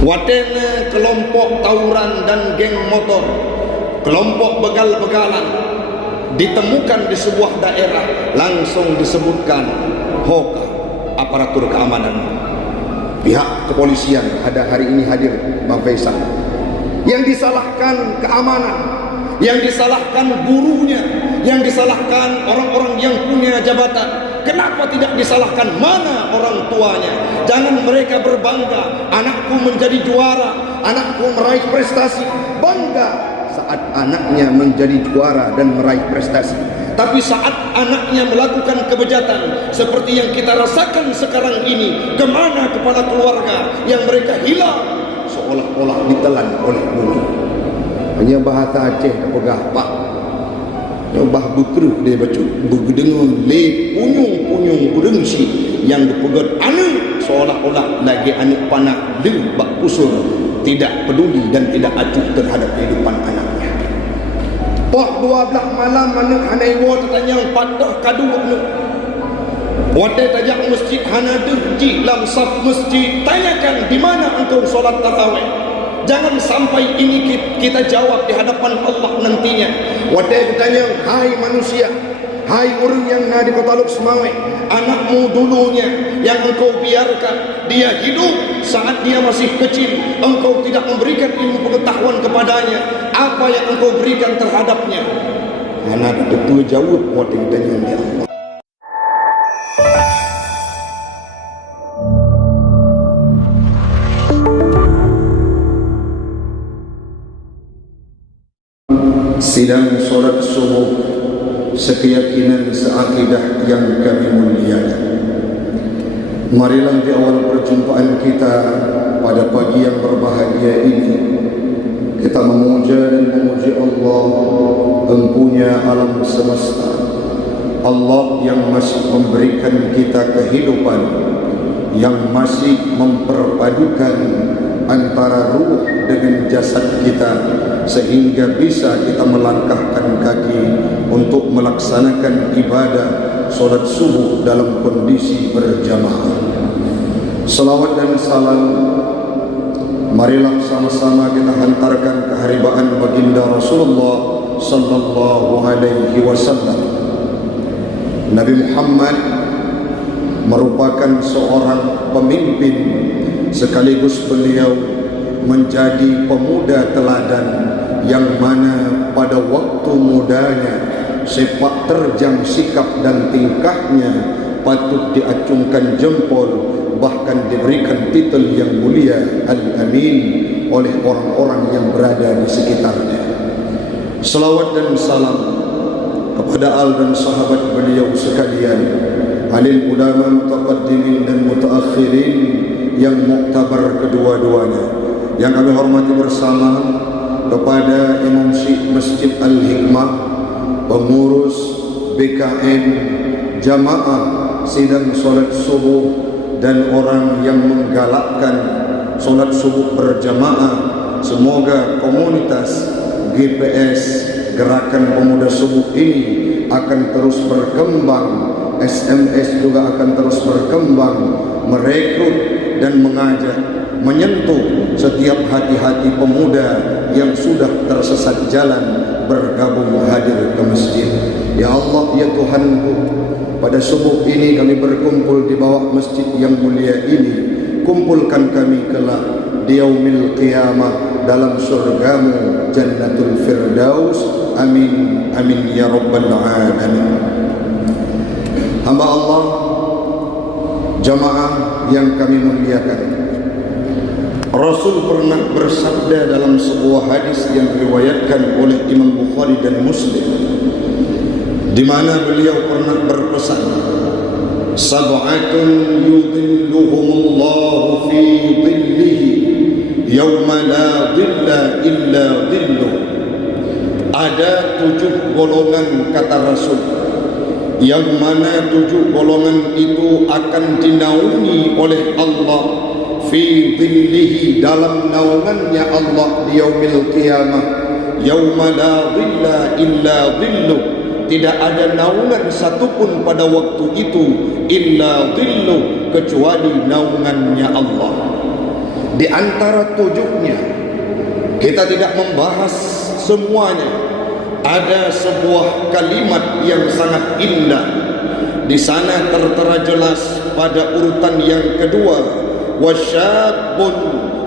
Watena kelompok tawuran dan geng motor, kelompok begal-begalan ditemukan di sebuah daerah, langsung disebutkan HOKA, aparatur keamanan. Pihak kepolisian ada hari ini hadir, Bang Faisal. Yang disalahkan keamanan, yang disalahkan gurunya, yang disalahkan orang-orang yang punya jabatan. Kenapa tidak disalahkan mana orang tuanya? Jangan mereka berbangga, anakku menjadi juara, anakku meraih prestasi. Bangga saat anaknya menjadi juara dan meraih prestasi. Tapi saat anaknya melakukan kebejatan seperti yang kita rasakan sekarang ini, kemana kepala keluarga yang mereka hilang seolah-olah ditelan oleh bumi. Hanya bahasa Aceh pegah pak, bah bekeruh dia baca begedengan le punyung-punyung berengsi yang dipegat anu seolah-olah lagi anu panah le bak kusur, tidak peduli dan tidak acuh terhadap kehidupan anaknya. Pok 12 malam anak hanaiwa tertanyang padah kadu anu wadai tajak masjid hana derji lam saf masjid, tanyakan di mana engkau solat tarawih. Jangan sampai ini kita jawab di hadapan Allah nantinya. Wadai bertanya, hai manusia, hai orang yang ada di Kota Luk Semawai, anakmu dulunya yang engkau biarkan dia hidup saat dia masih kecil, engkau tidak memberikan ilmu pengetahuan kepadanya, apa yang engkau berikan terhadapnya? Anak betul jawab wadai bertanya dia Allah. Sidang solat subuh sekeyakinan seakidah yang kami muliakan. Marilah di awal perjumpaan kita pada pagi yang berbahagia ini, kita memuja dan memuji Allah, Empunya alam semesta, Allah yang masih memberikan kita kehidupan, yang masih memperpadukan antara ruh dengan jasad kita, sehingga bisa kita melangkahkan kaki untuk melaksanakan ibadah solat subuh dalam kondisi berjamaah. Salawat dan salam marilah sama-sama kita hantarkan keharibaan baginda Rasulullah sallallahu alaihi wasallam. Nabi Muhammad merupakan seorang pemimpin, sekaligus beliau menjadi pemuda teladan yang mana pada waktu mudanya sepak terjang sikap dan tingkahnya patut diacungkan jempol, bahkan diberikan titel yang mulia Al-Amin oleh orang-orang yang berada di sekitarnya. Salawat dan salam kepada al dan sahabat beliau sekalian, alim ulama mutaqaddimin dan mutaakhirin yang muktabar kedua-duanya, yang kami hormati bersama, kepada Imam Syekh Masjid Al-Hikmah, pengurus BKN, jamaah sidang solat subuh, dan orang yang menggalakkan solat subuh berjamaah. Semoga komunitas GPS Gerakan Pemuda Subuh ini akan terus berkembang, SMS juga akan terus berkembang, merekrut dan mengajak, menyentuh setiap hati-hati pemuda yang sudah tersesat jalan bergabung hadir ke masjid. Ya Allah, ya Tuhanku, pada subuh ini kami berkumpul di bawah masjid yang mulia ini. Kumpulkan kami kelak di yaumil qiyamah dalam surgamu Jannatul Firdaus. Amin, amin ya rabbal alamin. Hamba Allah, jamaah yang kami muliakan, Rasul pernah bersabda dalam sebuah hadis yang diriwayatkan oleh Imam Bukhari dan Muslim, di mana beliau pernah berpesan, sab'atun yudhilluhumullahu fi dhillihi yawma la dhilla illa dhilluh. Ada 7 golongan, kata Rasul, yang mana 7 golongan itu akan dinaungi oleh Allah fi dhillihi, dalam naungannya Allah di yaumil qiyamah. Yauma la dhilla illa dhilluh, tidak ada naungan satupun pada waktu itu illa dhilluh, kecuali naungannya Allah. Di antara tujuhnya, kita tidak membahas semuanya. Ada sebuah kalimat yang sangat indah. Di sana tertera jelas pada urutan yang kedua, wasyabun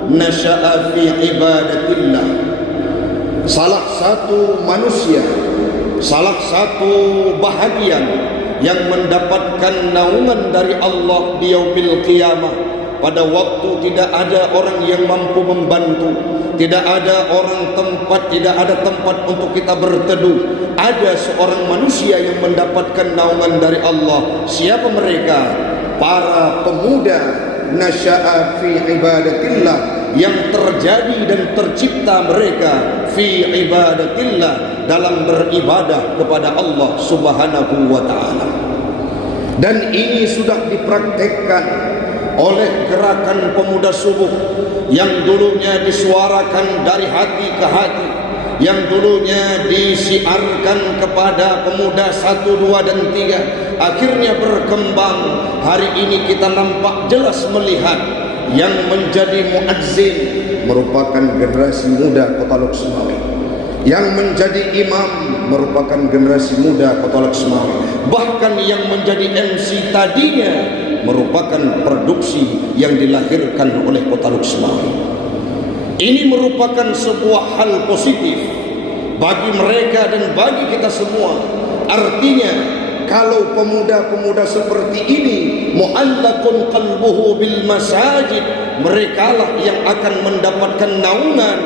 nasha'a fi ibadatillah. Salah satu manusia, salah satu bahagian yang mendapatkan naungan dari Allah di yaumil qiyamah, pada waktu tidak ada orang yang mampu membantu, tidak ada orang tempat, tidak ada tempat untuk kita berteduh. Ada seorang manusia yang mendapatkan naungan dari Allah. Siapa mereka? Para pemuda nasya'a fi ibadatillah, yang terjadi dan tercipta mereka fi ibadatillah, dalam beribadah kepada Allah Subhanahu wa ta'ala. Dan ini sudah dipraktekkan oleh gerakan pemuda subuh yang dulunya disuarakan dari hati ke hati, yang dulunya disiarkan kepada pemuda 1, 2 dan 3, akhirnya berkembang. Hari ini kita nampak jelas melihat yang menjadi muadzin merupakan generasi muda Kota Lok Sumawe, yang menjadi imam merupakan generasi muda Kota Lok Sumawe, bahkan yang menjadi MC tadinya merupakan produksi yang dilahirkan oleh Kota Lok Sumawe. Ini merupakan sebuah hal positif bagi mereka dan bagi kita semua. Artinya, kalau pemuda-pemuda seperti ini mu'allaqun qalbuhu bil masajid, merekalah yang akan mendapatkan naungan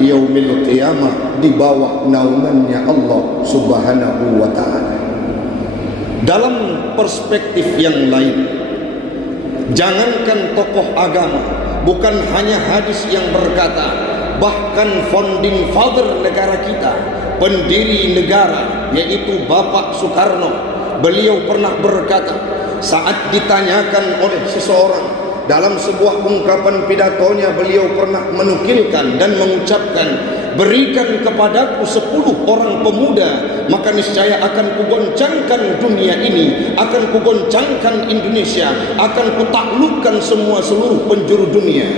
di yaumil qiyamah, di bawah naungannya Allah Subhanahu wa ta'ala. Dalam perspektif yang lain, jangankan tokoh agama, bukan hanya hadis yang berkata, bahkan founding father negara kita, pendiri negara, yaitu Bapak Soekarno, beliau pernah berkata saat ditanyakan oleh seseorang dalam sebuah ungkapan pidatonya, beliau pernah menukilkan dan mengucapkan, berikan kepadaku 10 orang pemuda, maka niscaya akan kugoncangkan dunia ini, akan kugoncangkan Indonesia, akan kutaklukkan seluruh penjuru dunia.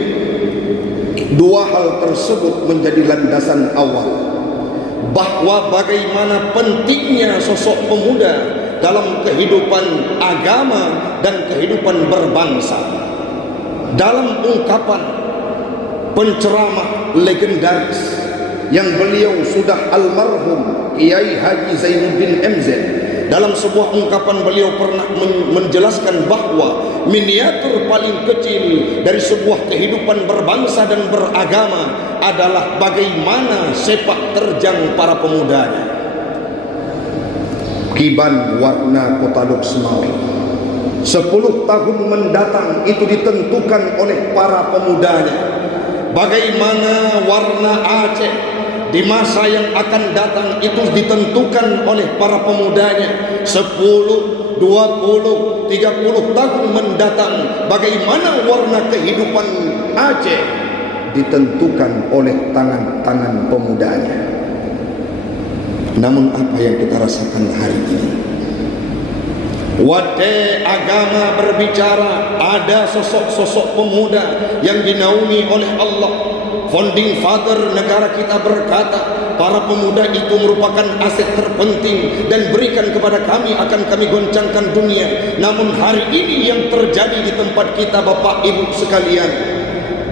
Dua hal tersebut menjadi landasan awal bahwa bagaimana pentingnya sosok pemuda dalam kehidupan agama dan kehidupan berbangsa. Dalam ungkapan penceramah legendaris yang beliau sudah almarhum Kiai Haji Zainuddin MZ, dalam sebuah ungkapan beliau pernah menjelaskan bahwa miniatur paling kecil dari sebuah kehidupan berbangsa dan beragama adalah bagaimana sepak terjang para pemudanya. Kiban warna Kota Lok Sumawe 10 tahun mendatang itu ditentukan oleh para pemudanya. Bagaimana warna Aceh di masa yang akan datang itu ditentukan oleh para pemudanya. 10, 20, 30 tahun mendatang, bagaimana warna kehidupan Aceh ditentukan oleh tangan-tangan pemudanya. Namun apa yang kita rasakan hari ini? Wadai agama berbicara, ada sosok-sosok pemuda yang dinaungi oleh Allah. Founding father negara kita berkata, para pemuda itu merupakan aset terpenting dan berikan kepada kami, akan kami goncangkan dunia. Namun hari ini yang terjadi di tempat kita, Bapak Ibu sekalian,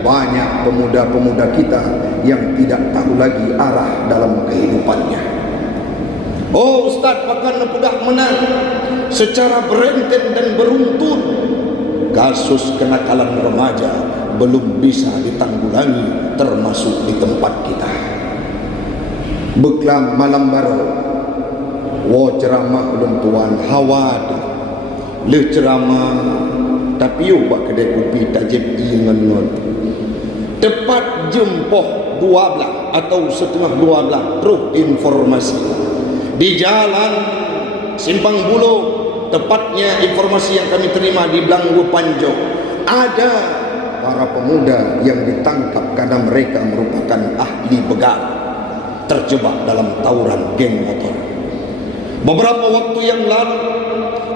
banyak pemuda-pemuda kita yang tidak tahu lagi arah dalam kehidupannya. Oh Ustaz, bahkan sudah menang secara berenten dan beruntun. Kasus kenakalan remaja belum bisa ditanggulangi, termasuk di tempat kita. Beklam malam baru, wo ceramah belum tuan hawad, le ceramah tapi yo bak kedai kopi tajib ingon. Tepat jempoh 12 atau setengah 12 terus informasi di jalan Simpang Bulo, tepatnya informasi yang kami terima di Blangwu Panjo, ada para pemuda yang ditangkap karena mereka merupakan ahli begal, terjebak dalam tawuran geng motor. Beberapa waktu yang lalu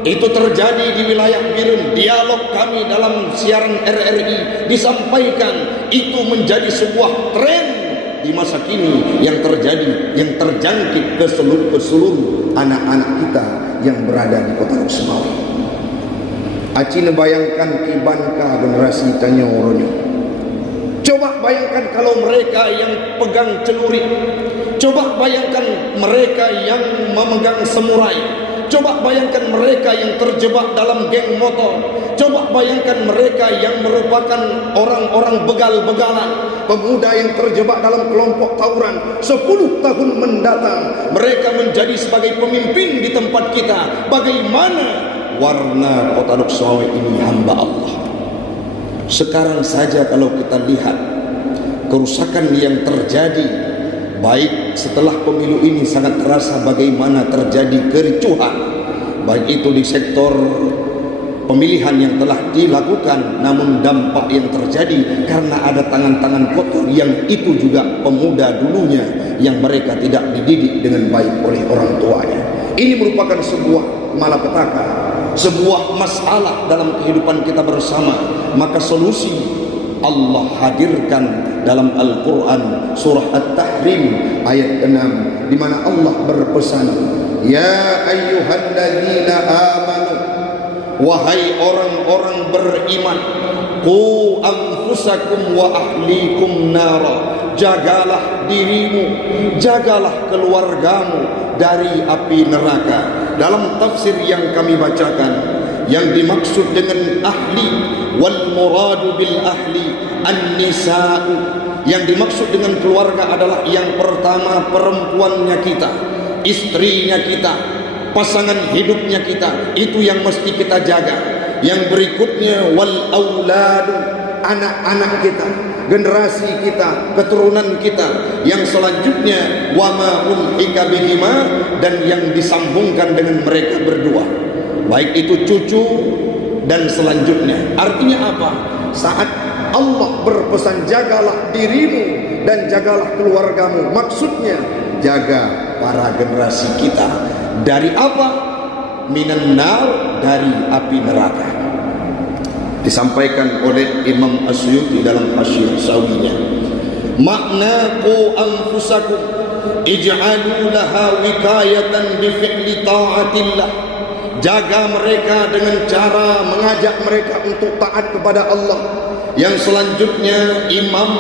itu terjadi di wilayah Birun. Dialog kami dalam siaran RRI disampaikan itu menjadi sebuah tren di masa kini yang terjadi, yang terjangkit ke seluruh anak-anak kita yang berada di kota Lok. Acina bayangkan kibankah generasi tanya oronyo. Coba bayangkan kalau mereka yang pegang celurit. Coba bayangkan mereka yang memegang semurai. Coba bayangkan mereka yang terjebak dalam geng motor. Coba bayangkan mereka yang merupakan orang-orang begal-begalan, pemuda yang terjebak dalam kelompok tawuran. 10 tahun mendatang mereka menjadi sebagai pemimpin di tempat kita. Bagaimana warna kota Lok Sawawe ini hamba Allah? Sekarang saja kalau kita lihat kerusakan yang terjadi, baik setelah pemilu ini sangat terasa bagaimana terjadi kericuhan, baik itu di sektor pemilihan yang telah dilakukan, namun dampak yang terjadi karena ada tangan-tangan kotor yang itu juga pemuda dulunya yang mereka tidak dididik dengan baik oleh orang tuanya. Ini merupakan sebuah malapetaka, sebuah masalah dalam kehidupan kita bersama. Maka solusi Allah hadirkan dalam Al-Quran surah At-Tahrim ayat 6, di mana Allah berpesan, ya ayyuhalladzina amanu, wahai orang-orang beriman, qu anfusakum wa ahlikum nara, jagalah dirimu, jagalah keluargamu dari api neraka. Dalam tafsir yang kami bacakan, yang dimaksud dengan ahli, wal muradu bil ahli an-nisa'u, yang dimaksud dengan keluarga adalah yang pertama perempuannya kita, istrinya kita, pasangan hidupnya kita, itu yang mesti kita jaga. Yang berikutnya wal auladu, anak-anak kita, generasi kita, keturunan kita. Yang selanjutnya wa ma ulhika bihima, dan yang disambungkan dengan mereka berdua, baik itu cucu dan selanjutnya. Artinya apa? Saat Allah berpesan jagalah dirimu dan jagalah keluargamu, maksudnya jaga para generasi kita dari apa? Minan nar, dari api neraka. Disampaikan oleh Imam Asyuti dalam Hasyir Sawinya, makna qu anfusakum ij'alu laha wikayatan bi fi'li ta'atillah, jaga mereka dengan cara mengajak mereka untuk taat kepada Allah. Yang selanjutnya Imam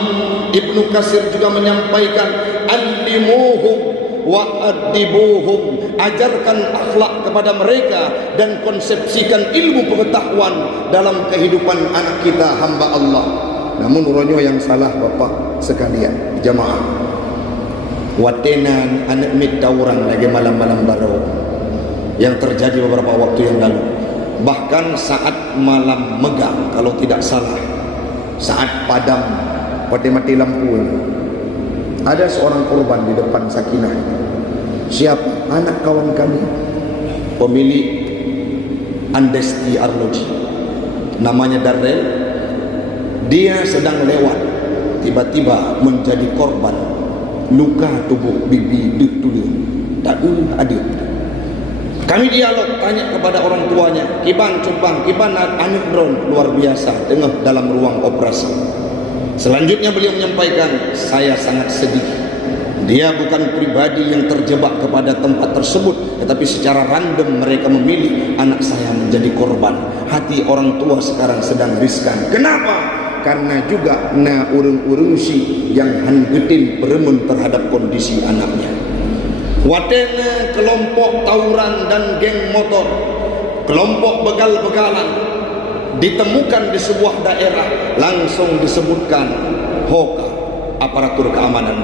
Ibnu Katsir juga menyampaikan, allimuhum wa adibuhum, ajarkan akhlak kepada mereka dan konsepsikan ilmu pengetahuan dalam kehidupan anak kita hamba Allah. Namun uronyo yang salah bapak sekalian jamaah, watenan anak mitawuran lagi malam-malam baru yang terjadi beberapa waktu yang lalu. Bahkan saat malam megang kalau tidak salah, saat padam pada mati lampu ini, ada seorang korban di depan Sakinah. Siapa? Anak kawan kami, pemilik Andesti Arloji, namanya Darrell. Dia sedang lewat, tiba-tiba menjadi korban luka tubuh bibi dulu tak ada. Kami dialog, tanya kepada orang tuanya, kiban cupang, kiban anuk drone, luar biasa, tengah dalam ruang operasi. Selanjutnya beliau menyampaikan, saya sangat sedih. Dia bukan pribadi yang terjebak kepada tempat tersebut, tetapi secara random mereka memilih anak saya menjadi korban. Hati orang tua sekarang sedang riskan. Kenapa? Karena juga na urung-urung si yang hanggetin beremun terhadap kondisi anaknya. Watena kelompok tawuran dan geng motor, kelompok begal-begalan ditemukan di sebuah daerah, langsung disebutkan HOKA, aparatur keamanan.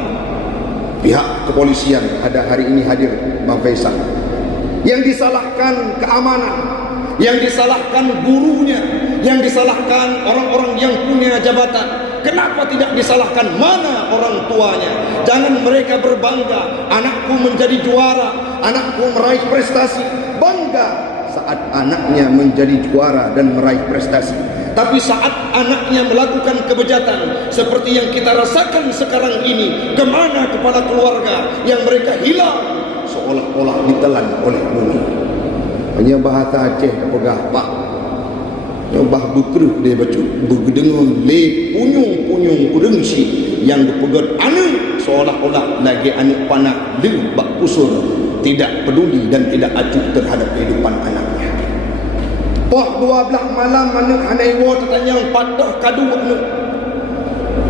Pihak kepolisian ada hari ini hadir, Bang Faisal. Yang disalahkan keamanan, yang disalahkan gurunya, yang disalahkan orang-orang yang punya jabatan. Kenapa tidak disalahkan mana orang tuanya? Jangan mereka berbangga, anakku menjadi juara, anakku meraih prestasi. Bangga saat anaknya menjadi juara dan meraih prestasi. Tapi saat anaknya melakukan kebejatan seperti yang kita rasakan sekarang ini, kemana kepala keluarga yang mereka hilang seolah-olah ditelan oleh bumi? hanya bahasa Aceh pegah pak bah bekeruk dia baca berdengung le punyung-punyung urengsi yang dipegat anu seolah-olah lagi anak panah le bak kusur, tidak peduli dan tidak acuh terhadap kehidupan anaknya. Pok 12 malam anak hanai wa tertanyang padah kadu anak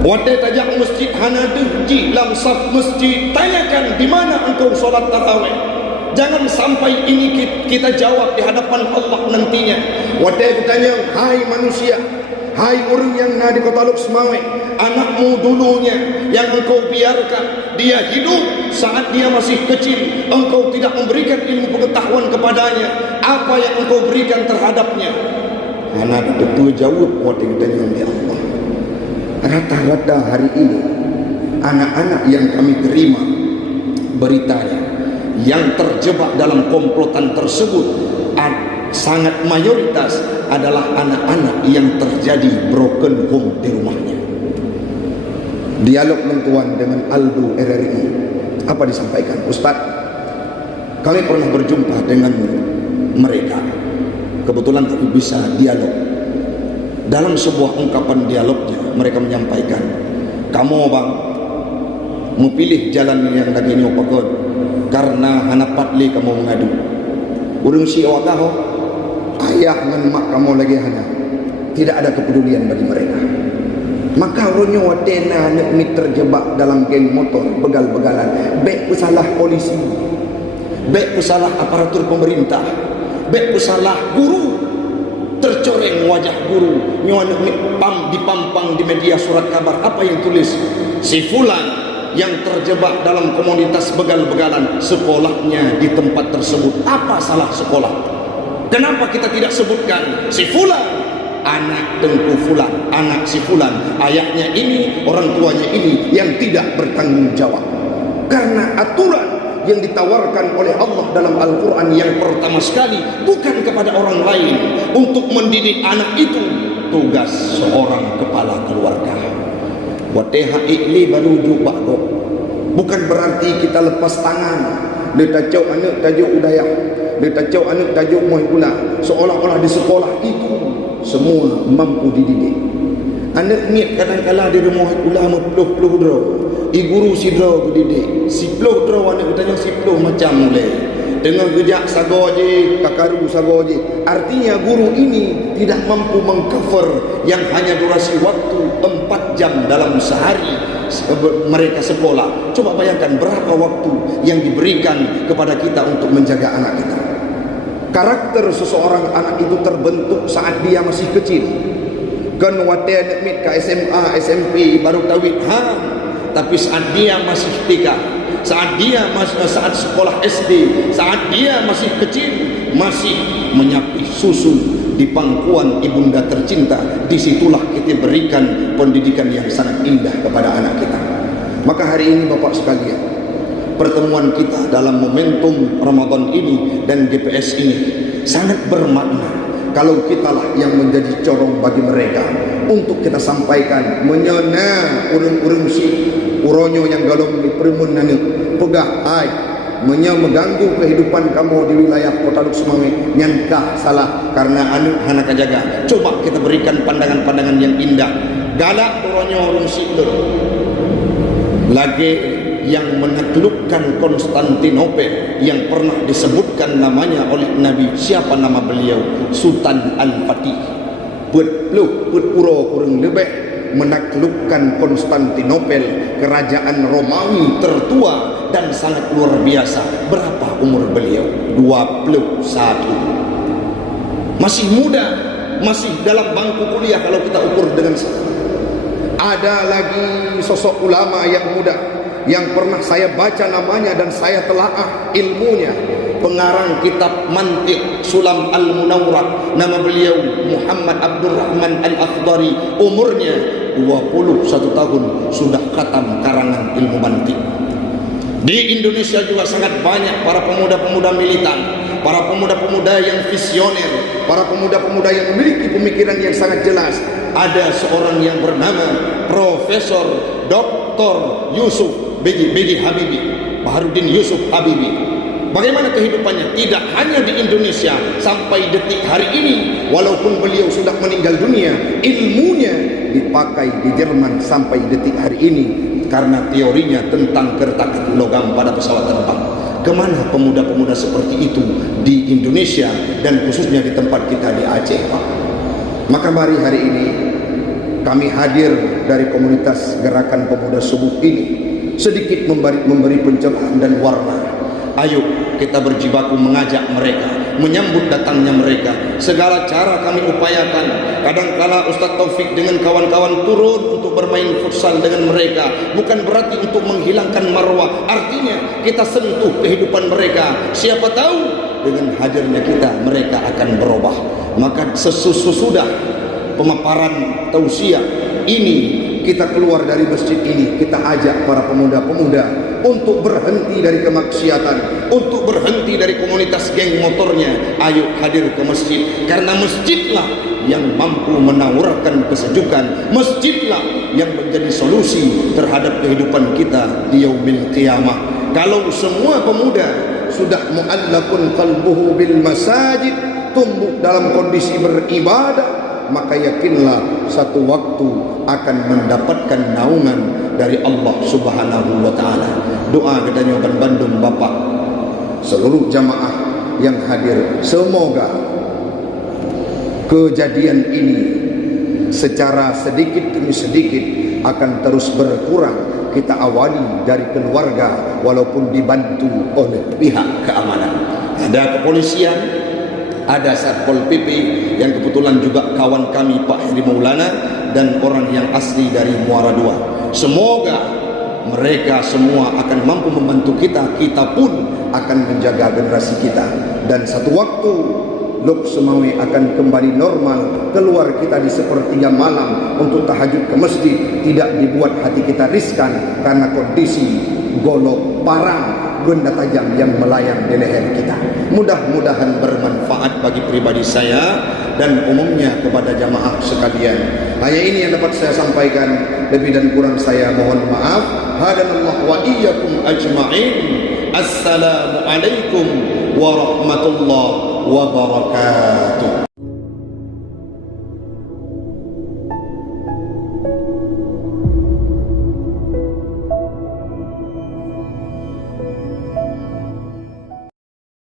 wadai tajak masjid hana deji lam saf masjid, tanyakan di mana engkau solat tarawih. Jangan sampai ini kita jawab di hadapan Allah nantinya. Wadai bertanya, hai manusia, hai orang yang ada di kota Luk Semawe, anakmu dulunya yang engkau biarkan dia hidup saat dia masih kecil, engkau tidak memberikan ilmu pengetahuan kepadanya, apa yang engkau berikan terhadapnya? Anak betul jawab wadai bertanya di Allah. Rata-rata hari ini anak-anak yang kami terima beritanya yang terjebak dalam komplotan tersebut sangat mayoritas adalah anak-anak yang terjadi broken home di rumahnya. Dialog mentuan dengan Aldo RRI, apa disampaikan? Ustaz, kami pernah berjumpa dengan mereka, kebetulan kami bisa dialog. Dalam sebuah ungkapan dialognya mereka menyampaikan, kamu bang mau pilih jalan yang lagi nyopakot karena hanapat li kamu mengadu urung si awakaho ayah dengan mak kamu lagi hana tidak ada kepedulian bagi mereka. Maka ronyo watena nekmi terjebak dalam geng motor begal-begalan, baik salah polisi, baik salah aparatur pemerintah, baik salah guru, tercoreng wajah guru nyawa dipampang di media surat kabar. Apa yang tulis? Si fulan yang terjebak dalam komunitas begal-begalan, sekolahnya di tempat tersebut. Apa salah sekolah? Kenapa kita tidak sebutkan si fulan, anak Tengku fulan, anak si fulan, ayahnya ini, orang tuanya ini yang tidak bertanggung jawab? Karena aturan yang ditawarkan oleh Allah dalam Al-Quran yang pertama sekali bukan kepada orang lain, untuk mendidik anak itu tugas seorang kepala keluarga. Wateha ikli baruju bakdo, bukan berarti kita lepas tangan. Dia tajuk anak tajuk udayah, dia tajuk anak tajuk moy pula, seolah-olah di sekolah itu semua mampu dididik. Anak ni kadang-kala di rumah pula mepluh-pluh dro, guru si dro dididik, si pluh dro anak tanya si pluh macam mulai dengan gejak sago je, kakaru sago je. Artinya guru ini tidak mampu mengcover yang hanya durasi waktu 4 jam dalam sehari mereka sekolah. Coba bayangkan berapa waktu yang diberikan kepada kita untuk menjaga anak kita. Karakter seseorang anak itu terbentuk saat dia masih kecil. Kan wate mit ke SMA, SMP baru tawid tapi saat dia masih TK, saat sekolah SD, saat dia masih kecil, masih menyapih susu di pangkuan ibunda tercinta, disitulah kita berikan pendidikan yang sangat indah kepada anak kita. Maka hari ini Bapak sekalian, pertemuan kita dalam momentum Ramadan ini dan GPS ini sangat bermakna kalau kitalah yang menjadi corong bagi mereka untuk kita sampaikan menyena urung-urung si uronyo yang galong di perimun nani pegah ai mengganggu kehidupan kamu di wilayah kota Luk Semawe nyankah salah karena anu hana kajaga. Coba kita berikan pandangan-pandangan yang indah. Galak uronyo urung si lagi yang menaklukkan Konstantinopel yang pernah disebutkan namanya oleh Nabi. Siapa nama beliau? Sultan Al-Fatih. Put puro kurang lebih menaklukkan Konstantinopel, kerajaan Romawi tertua dan sangat luar biasa. Berapa umur beliau? 21. Masih muda, masih dalam bangku kuliah kalau kita ukur dengan sekarang. Ada lagi sosok ulama yang muda yang pernah saya baca namanya dan saya telaah ilmunya, pengarang kitab Mantiq Sulam Al-Munawwar, nama beliau Muhammad Abdurrahman Al-Akhdari. Umurnya 21 tahun sudah khatam karangan ilmu mantiq. Di Indonesia juga sangat banyak para pemuda-pemuda militan, para pemuda-pemuda yang visioner, para pemuda-pemuda yang memiliki pemikiran yang sangat jelas. Ada seorang yang bernama Profesor Dr. Yusuf B.J. Habibie, Baharudin Yusuf Habibie. Bagaimana kehidupannya? Tidak hanya di Indonesia, sampai detik hari ini, walaupun beliau sudah meninggal dunia, ilmunya dipakai di Jerman sampai detik hari ini, karena teorinya tentang keretakan logam pada pesawat terbang. Kemana pemuda-pemuda seperti itu di Indonesia, dan khususnya di tempat kita di Aceh, Pak? Maka mari hari ini kami hadir dari komunitas Gerakan Pemuda Subuh ini sedikit memberi pencerahan dan warna. Ayo kita berjibaku mengajak mereka, menyambut datangnya mereka. Segala cara kami upayakan. Kadangkala Ustaz Taufik dengan kawan-kawan turun untuk bermain futsal dengan mereka, bukan berarti untuk menghilangkan marwah. Artinya kita sentuh kehidupan mereka. Siapa tahu dengan hadirnya kita mereka akan berubah. Maka sesudah pemaparan tausiah ini, kita keluar dari masjid ini, kita ajak para pemuda-pemuda untuk berhenti dari kemaksiatan, untuk berhenti dari komunitas geng motornya. Ayo hadir ke masjid, karena masjidlah yang mampu menawarkan kesejukan, masjidlah yang menjadi solusi terhadap kehidupan kita di yaumil qiyamah. Kalau semua pemuda sudah mu'allaqun qalbuhu bil masajid, tumbuh dalam kondisi beribadah, maka yakinlah satu waktu akan mendapatkan naungan dari Allah Subhanahu wa taala. Doa Gedanyokan Bandung Bapak, seluruh jamaah yang hadir, semoga kejadian ini secara sedikit demi sedikit akan terus berkurang. Kita awali dari keluarga, walaupun dibantu oleh pihak keamanan. Ada kepolisian, ada Satpol PP yang kebetulan juga kawan kami Pak Heri Maulana, dan orang yang asli dari Muara II. Semoga mereka semua akan mampu membantu kita, kita pun akan menjaga generasi kita. Dan satu waktu Lok Sumawe akan kembali normal, keluar kita di sepertiga malam untuk tahajud ke masjid, tidak dibuat hati kita riskan karena kondisi golok parang, benda tajam yang melayang di leher kita. Mudah-mudahan bermanfaat bagi pribadi saya dan umumnya kepada jamaah sekalian. Hanya ini yang dapat saya sampaikan, lebih dan kurang saya mohon maaf. Hadanallahu wa iyyakum ajma'in. Assalamualaikum warahmatullahi wabarakatuh.